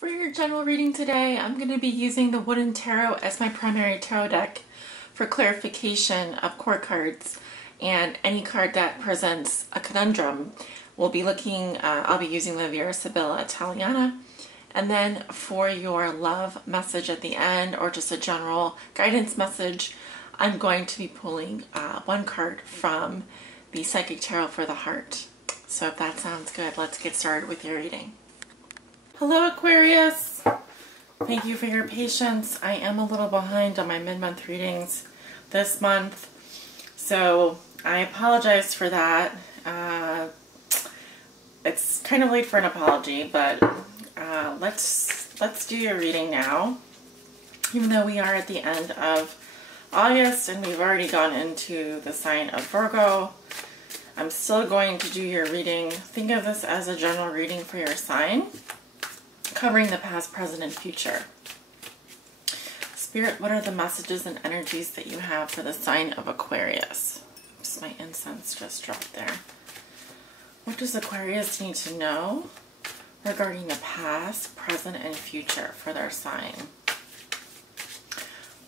For your general reading today, I'm going to be using the Wooden Tarot as my primary tarot deck for clarification of core cards, and any card that presents a conundrum will be looking, I'll be using the Vera Sibilla Italiana. And then for your love message at the end, or just a general guidance message, I'm going to be pulling one card from the Psychic Tarot for the Heart. So if that sounds good, let's get started with your reading. Hello Aquarius! Thank you for your patience. I am a little behind on my mid-month readings this month, so I apologize for that. It's kind of late for an apology, but let's do your reading now. Even though we are at the end of August and we've already gone into the sign of Virgo, I'm still going to do your reading. Think of this as a general reading for your sign, covering the past, present, and future. Spirit, what are the messages and energies that you have for the sign of Aquarius? Oops, my incense just dropped there. What does Aquarius need to know regarding the past, present, and future for their sign?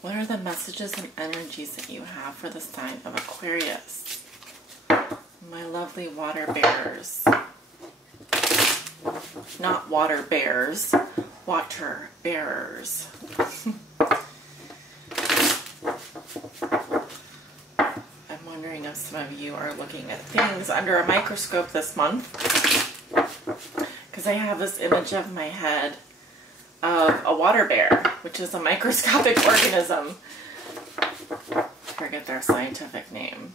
What are the messages and energies that you have for the sign of Aquarius? My lovely water bearers. Not water bears, water bearers. I'm wondering if some of you are looking at things under a microscope this month, because I have this image of my head of a water bear, which is a microscopic organism. I forget their scientific name.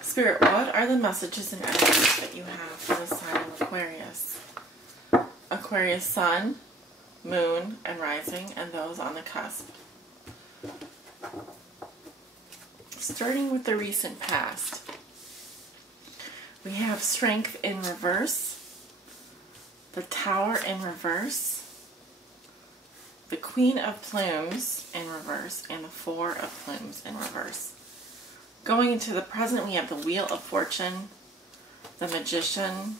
Spirit, what are the messages and energies that you have for the sign of Aquarius? Aquarius sun, moon, and rising, and those on the cusp. Starting with the recent past, we have Strength in reverse, the Tower in reverse, the Queen of Plumes in reverse, and the Four of Plumes in reverse. Going into the present, we have the Wheel of Fortune, the Magician,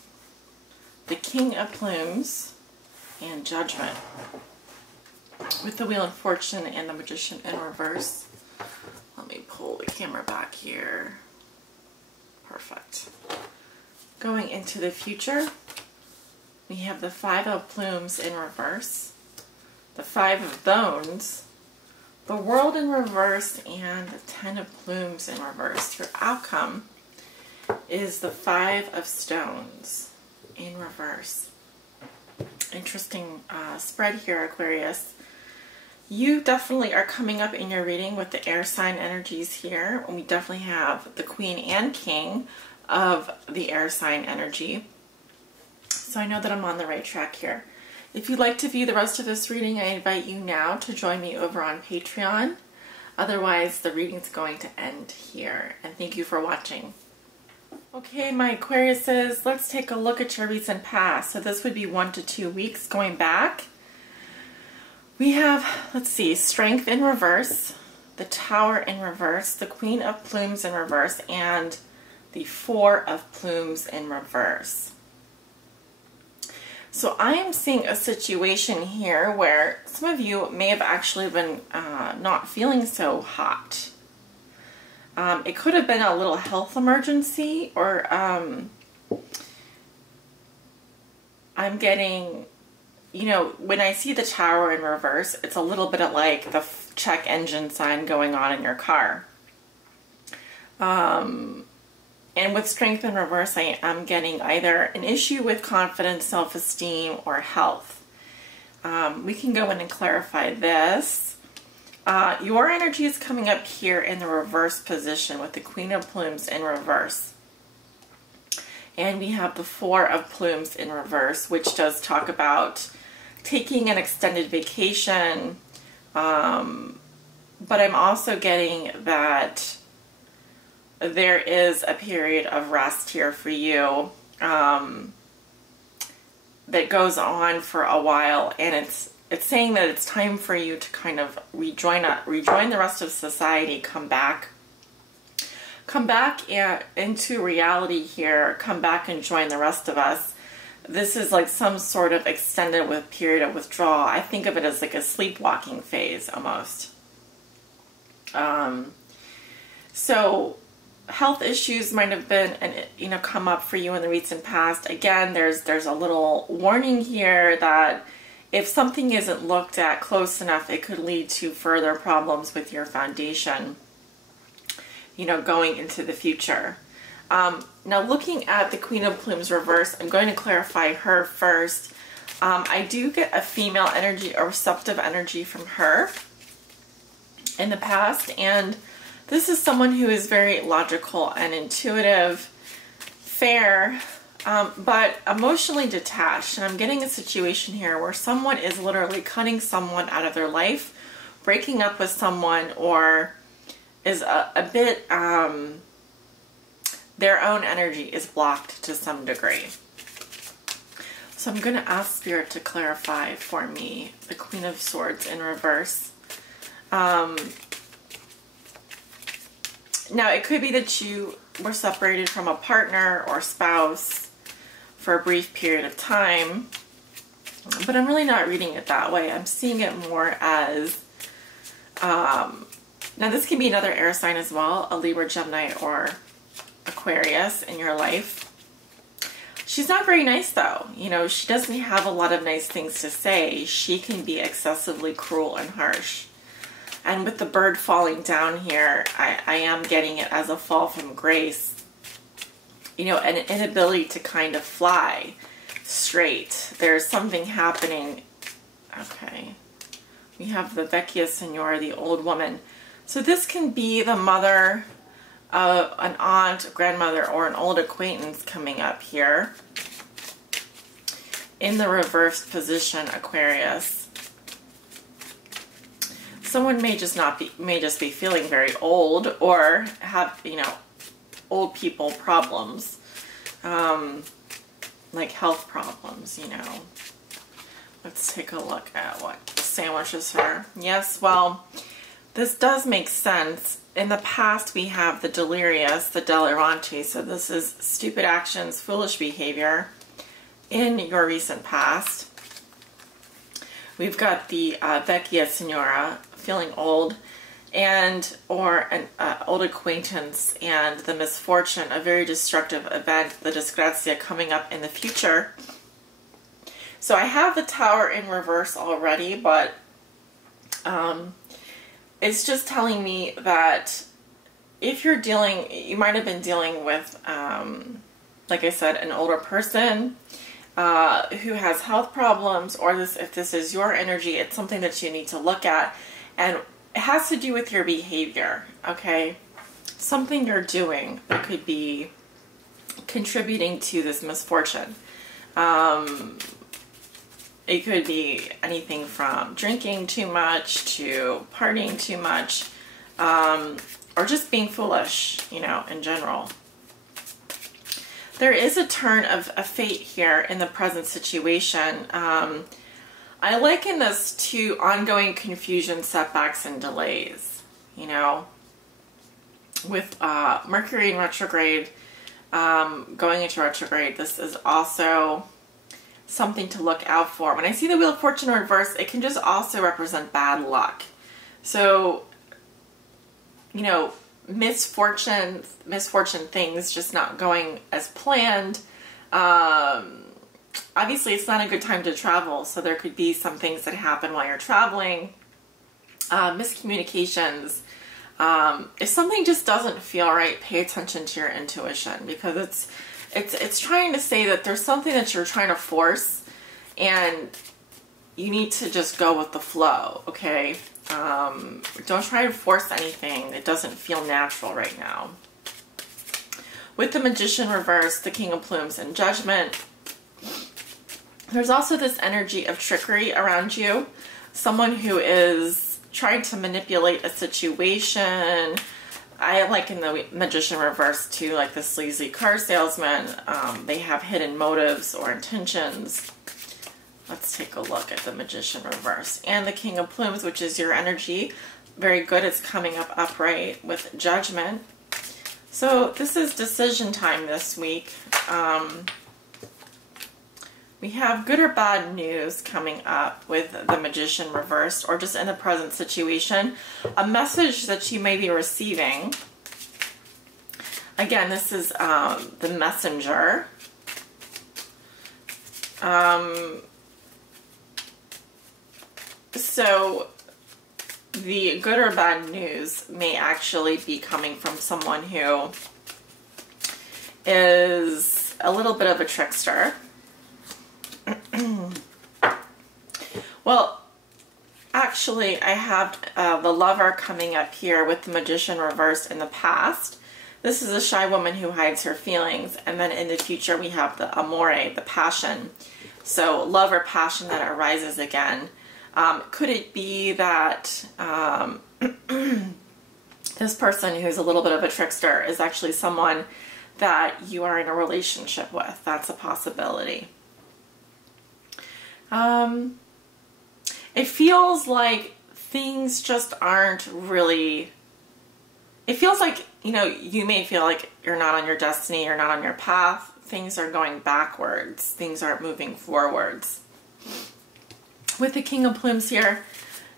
the King of Plumes, and Judgment. With the Wheel of Fortune and the Magician in reverse, let me pull the camera back here. Perfect. Going into the future, we have the Five of Plumes in reverse, the Five of Bones, the World in reverse, and the Ten of Plumes in reverse. Your outcome is the Five of Stones in reverse. Interesting spread here, Aquarius. You definitely are coming up in your reading with the air sign energies here. And we definitely have the Queen and King of the air sign energy. So I know that I'm on the right track here. If you'd like to view the rest of this reading, I invite you now to join me over on Patreon. Otherwise, the reading's going to end here. And thank you for watching. Okay, my Aquariuses, let's take a look at your recent past. So this would be 1 to 2 weeks going back. We have, let's see, Strength in reverse, the Tower in reverse, the Queen of Plumes in reverse, and the Four of Plumes in reverse. So I am seeing a situation here where some of you may have actually been not feeling so hot. It could have been a little health emergency, or I'm getting, you know, when I see the Tower in reverse, it's a little bit of like the check engine sign going on in your car. And with Strength in reverse, I am getting either an issue with confidence, self-esteem, or health. We can go in and clarify this. Your energy is coming up here in the reverse position with the Queen of Plumes in reverse. And we have the Four of Plumes in reverse, which does talk about taking an extended vacation. But I'm also getting that there is a period of rest here for you that goes on for a while, and it's saying that it's time for you to kind of rejoin the rest of society, come back into reality here, come back and join the rest of us. this is like some sort of extended period of withdrawal. I think of it as like a sleepwalking phase almost. So health issues might have been, come up for you in the recent past. Again, there's a little warning here that if something isn't looked at close enough, it could lead to further problems with your foundation, going into the future. Now looking at the Queen of Plumes reverse, I'm going to clarify her first. I do get a female energy, a receptive energy from her in the past, and this is someone who is very logical and intuitive, fair, but emotionally detached. And I'm getting a situation here where someone is literally cutting someone out of their life, breaking up with someone, or is a bit, their own energy is blocked to some degree. So I'm going to ask Spirit to clarify for me the Queen of Swords in reverse. Now, it could be that you were separated from a partner or spouse for a brief period of time, but I'm really not reading it that way. I'm seeing it more as, now this can be another air sign as well, a Libra, Gemini, or Aquarius in your life. She's not very nice though. She doesn't have a lot of nice things to say. She can be excessively cruel and harsh. And with the bird falling down here, I am getting it as a fall from grace. An inability to kind of fly straight. There's something happening. Okay. We have the Vecchia Signora, the old woman. So this can be the mother of an aunt, grandmother, or an old acquaintance coming up here. In the reversed position, Aquarius. Someone may just be feeling very old, or have, old people problems, like health problems, Let's take a look at what sandwiches her. Yes, well, this does make sense. In the past, we have the delirious, the delirante, so this is stupid actions, foolish behavior in your recent past. We've got the Vecchia Signora, feeling old, or an old acquaintance, and the misfortune, a very destructive event, the disgrazia coming up in the future. So I have the Tower in reverse already, but it's just telling me that if you're you might have been dealing with, like I said, an older person who has health problems, or if this is your energy, it's something that you need to look at. And it has to do with your behavior, okay? Something you're doing that could be contributing to this misfortune. It could be anything from drinking too much to partying too much, or just being foolish, in general. There is a turn of fate here in the present situation. I liken this to ongoing confusion, setbacks, and delays, with Mercury in retrograde, going into retrograde. This is also something to look out for. When I see the Wheel of Fortune in reverse, it can just also represent bad luck. So, misfortune things just not going as planned. Obviously, it's not a good time to travel, so there could be some things that happen while you're traveling. Miscommunications. If something just doesn't feel right, pay attention to your intuition, because it's trying to say that there's something that you're trying to force, and you need to just go with the flow, okay? Don't try to force anything that doesn't feel natural right now. With the Magician reversed, the King of Plumes, and Judgment, there's also this energy of trickery around you. Someone who is trying to manipulate a situation. I liken the Magician reverse to like the sleazy car salesman. They have hidden motives or intentions. Let's take a look at the Magician reverse. And the King of Plumes, which is your energy. Very good. It's coming up upright with Judgment. So this is decision time this week. We have good or bad news coming up with the Magician reversed, or just in the present situation. A message that you may be receiving. Again, this is the Messenger. So the good or bad news may actually be coming from someone who is a little bit of a trickster. Well, actually, I have the Lover coming up here with the Magician reversed in the past. This is a shy woman who hides her feelings. And then in the future, we have the Amore, the passion. So love or passion that arises again. Could it be that this person who's a little bit of a trickster is actually someone that you are in a relationship with? That's a possibility. It feels like things just aren't really, it feels like, you know, you may feel like you're not on your destiny, you're not on your path. Things are going backwards. Things aren't moving forwards. With the King of Plumes here,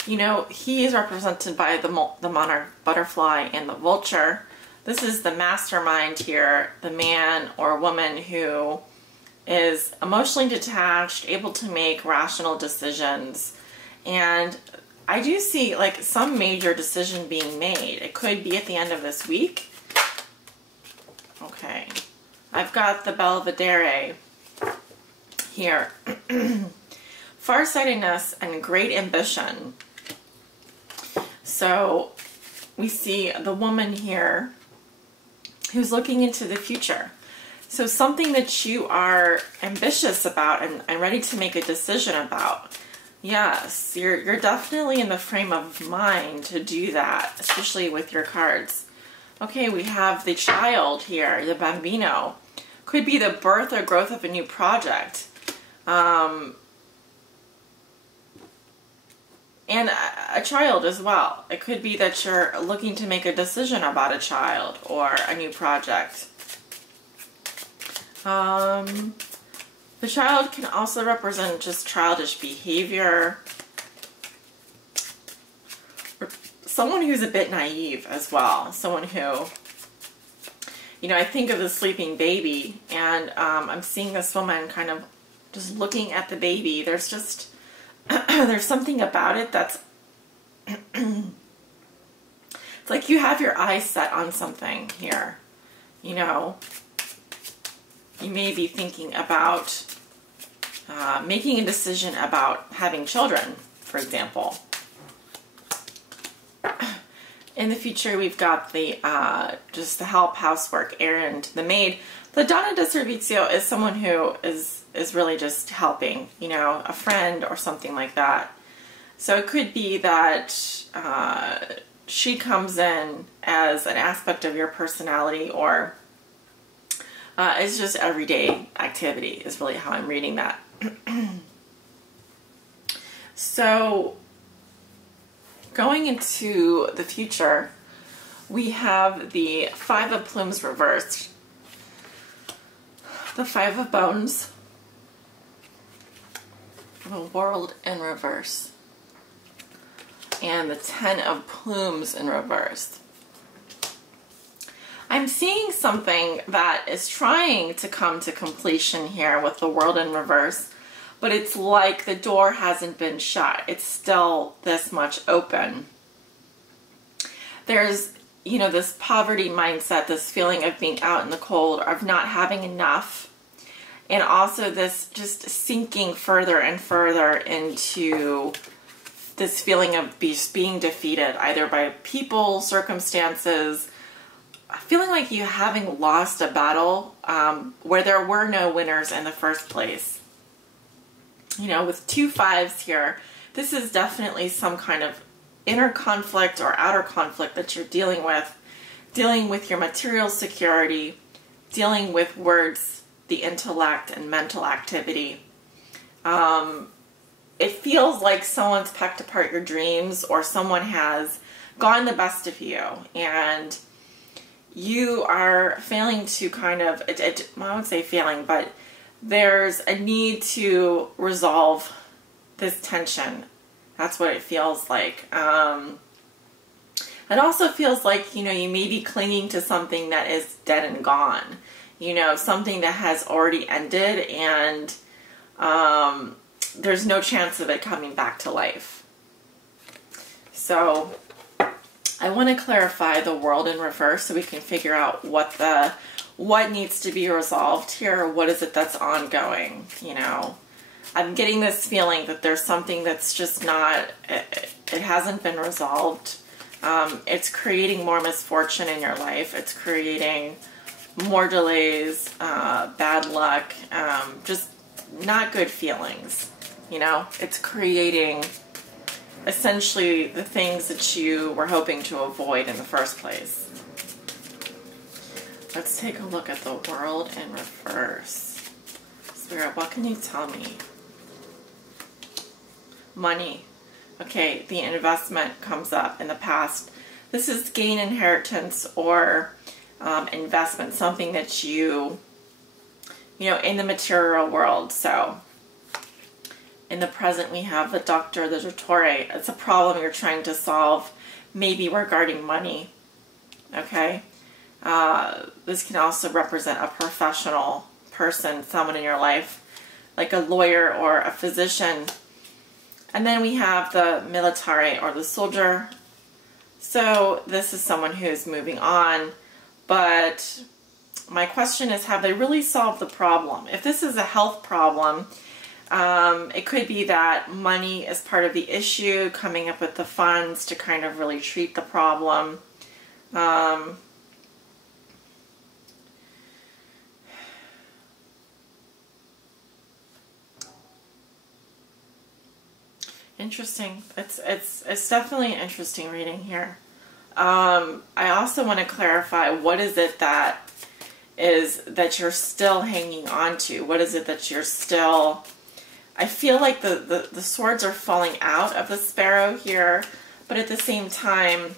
you know, he is represented by the monarch butterfly and the vulture. This is the mastermind here, the man or woman who is emotionally detached, able to make rational decisions. And I do see like some major decision being made. It could be at the end of this week. Okay. I've got the Belvedere here. Farsightedness and great ambition. So we see the woman here who's looking into the future. So something that you are ambitious about and ready to make a decision about. Yes, you're definitely in the frame of mind to do that, especially with your cards. Okay, we have the child here, the bambino. Could be the birth or growth of a new project. And a child as well. It could be that you're looking to make a decision about a child or a new project. The child can also represent just childish behavior. Or someone who's a bit naive as well. Someone who, you know, I think of the sleeping baby, and I'm seeing this woman kind of just looking at the baby. There's just, there's something about it that's, it's like you have your eyes set on something here, you know. You may be thinking about making a decision about having children, for example. In the future, we've got the just the help, housework, errand, the maid. The donna de servizio is someone who is really just helping, you know, a friend or something like that. So it could be that she comes in as an aspect of your personality, or it's just everyday activity is really how I'm reading that. So going into the future, we have the Five of Plumes reversed, the Five of Bones, the World in reverse, and the Ten of Plumes in reverse. I'm seeing something that is trying to come to completion here with the World in reverse, but it's like the door hasn't been shut. It's still this much open. There's, you know, this poverty mindset, this feeling of being out in the cold, of not having enough, and also this just sinking further and further into this feeling of being defeated, either by people, circumstances, feeling like you having lost a battle where there were no winners in the first place. You know, with 2 5s here, this is definitely some kind of inner conflict or outer conflict that you're dealing with your material security, dealing with words, the intellect, and mental activity. It feels like someone's pecked apart your dreams, or someone has gotten the best of you, and you are failing to kind of, I won't say failing, but there's a need to resolve this tension. That's what it feels like. It also feels like, you know, you may be clinging to something that is dead and gone. You know, something that has already ended, and there's no chance of it coming back to life. So I want to clarify the world in reverse so we can figure out what needs to be resolved here. What is it that's ongoing? You know, I'm getting this feeling that there's something that's just not, it hasn't been resolved. It's creating more misfortune in your life. It's creating more delays, bad luck, just not good feelings. You know, it's creating essentially the things that you were hoping to avoid in the first place. Let's take a look at the world in reverse. Spirit, what can you tell me? Money. Okay, the investment comes up in the past. This is gain, inheritance, or investment, something that you know, in the material world. So in the present, we have the Doctor, the Dottore. It's a problem you're trying to solve, maybe regarding money. Okay, this can also represent a professional person, someone in your life, like a lawyer or a physician. And then we have the militare, or the soldier. So this is someone who's moving on, but my question is, have they really solved the problem? If this is a health problem, it could be that money is part of the issue, coming up with the funds to kind of really treat the problem. Interesting. It's definitely an interesting reading here. I also want to clarify, what is it that you're still hanging on to? What is it that you're still... I feel like the swords are falling out of the sparrow here, but at the same time,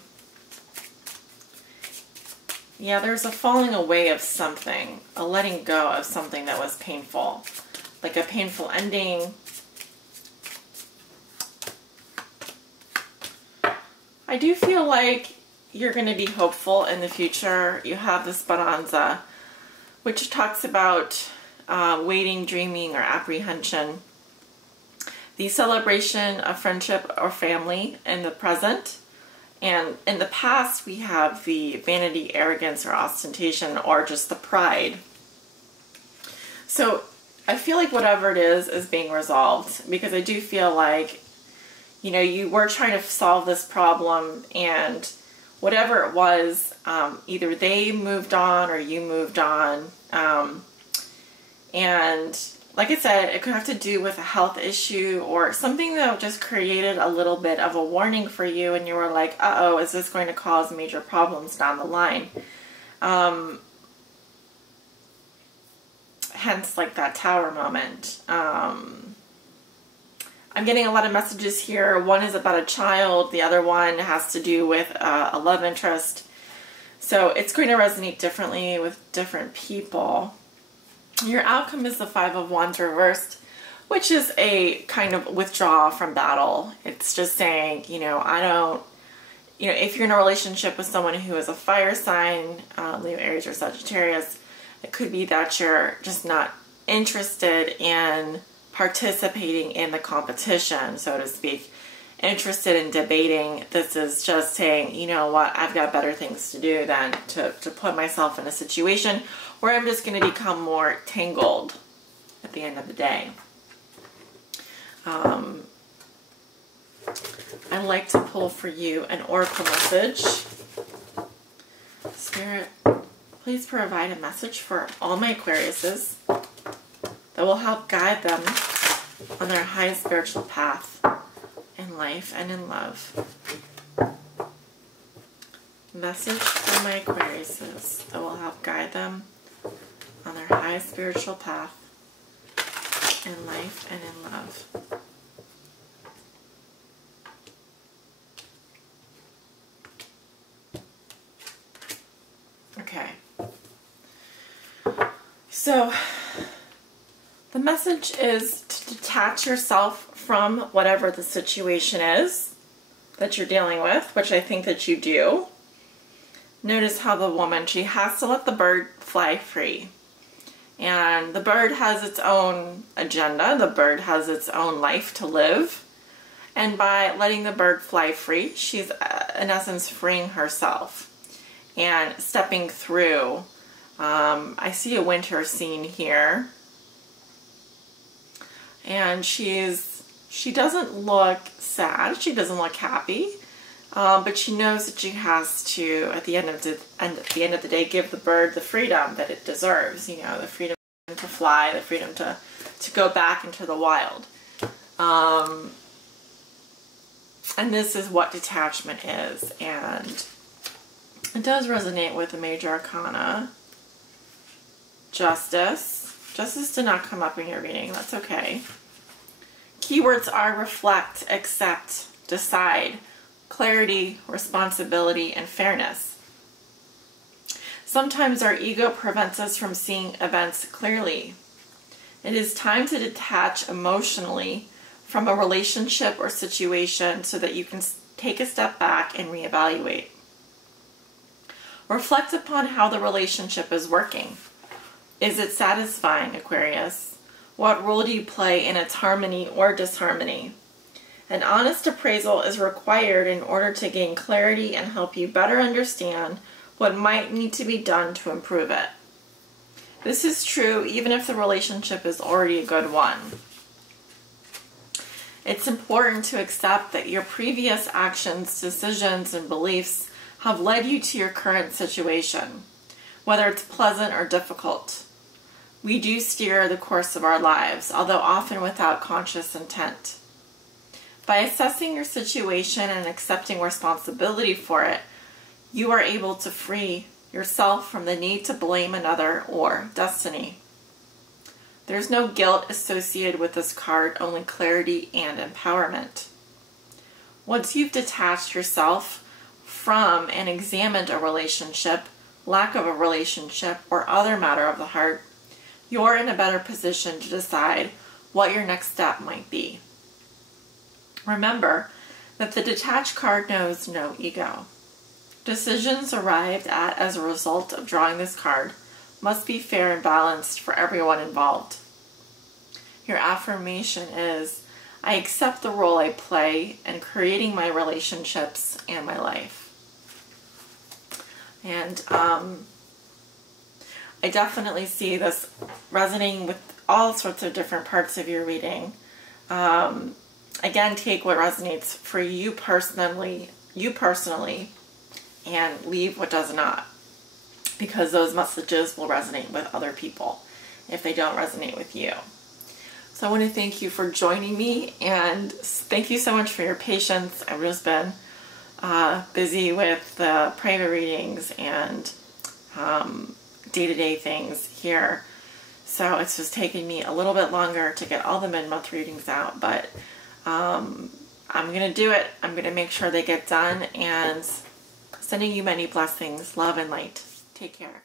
yeah, there's a falling away of something, a letting go of something that was painful, like a painful ending. I do feel like you're going to be hopeful in the future. You have the Speranza, which talks about waiting, dreaming, or apprehension. The celebration of friendship or family in the present. And in the past, we have the vanity, arrogance, or ostentation, or just the pride. So I feel like whatever it is being resolved, because I do feel like, you know, you were trying to solve this problem, and whatever it was, either they moved on or you moved on. And like I said, it could have to do with a health issue or something that just created a little bit of a warning for you, and you were like, uh-oh, is this going to cause major problems down the line? Hence, like that tower moment. I'm getting a lot of messages here. One is about a child. The other one has to do with a love interest. So it's going to resonate differently with different people. Your outcome is the Five of Wands reversed, which is a kind of withdrawal from battle. It's just saying, you know, if you're in a relationship with someone who is a fire sign, Leo, Aries, or Sagittarius, it could be that you're just not interested in participating in the competition, so to speak, interested in debating. This is just saying, you know what, I've got better things to do than to put myself in a situation where I'm just going to become more tangled at the end of the day. I'd like to pull for you an oracle message. Spirit, please provide a message for all my Aquariuses that will help guide them on their highest spiritual path in life and in love. Message for my Aquariuses that will help guide them on their highest spiritual path in life and in love. Okay. So message is to detach yourself from whatever the situation is that you're dealing with, which I think that you do. Notice how the woman, she has to let the bird fly free. And the bird has its own agenda. The bird has its own life to live. And by letting the bird fly free, she's in essence freeing herself and stepping through. I see a winter scene here. And she doesn't look sad. She doesn't look happy. But she knows that she has to, at the end of the day, give the bird the freedom that it deserves. You know, the freedom to fly, the freedom to go back into the wild. And this is what detachment is. And it does resonate with the major arcana. Justice. Justice did not come up in your reading. That's okay. Keywords are reflect, accept, decide, clarity, responsibility, and fairness. Sometimes our ego prevents us from seeing events clearly. It is time to detach emotionally from a relationship or situation so that you can take a step back and reevaluate. Reflect upon how the relationship is working. Is it satisfying, Aquarius? What role do you play in its harmony or disharmony? An honest appraisal is required in order to gain clarity and help you better understand what might need to be done to improve it. This is true even if the relationship is already a good one. It's important to accept that your previous actions, decisions, and beliefs have led you to your current situation, whether it's pleasant or difficult. We do steer the course of our lives, although often without conscious intent. By assessing your situation and accepting responsibility for it, you are able to free yourself from the need to blame another or destiny. There's no guilt associated with this card, only clarity and empowerment. Once you've detached yourself from and examined a relationship, lack of a relationship, or other matter of the heart, you're in a better position to decide what your next step might be. Remember that the detached card knows no ego. Decisions arrived at as a result of drawing this card must be fair and balanced for everyone involved. Your affirmation is, I accept the role I play in creating my relationships and my life. And I definitely see this resonating with all sorts of different parts of your reading. Again, take what resonates for you personally, and leave what does not, because those messages will resonate with other people if they don't resonate with you. So I want to thank you for joining me, and thank you so much for your patience. I've just been busy with the private readings and day-to-day things here, so it's just taken me a little bit longer to get all the mid-month readings out, but I'm gonna do it. I'm gonna make sure they get done, and sending you many blessings, love, and light. Take care.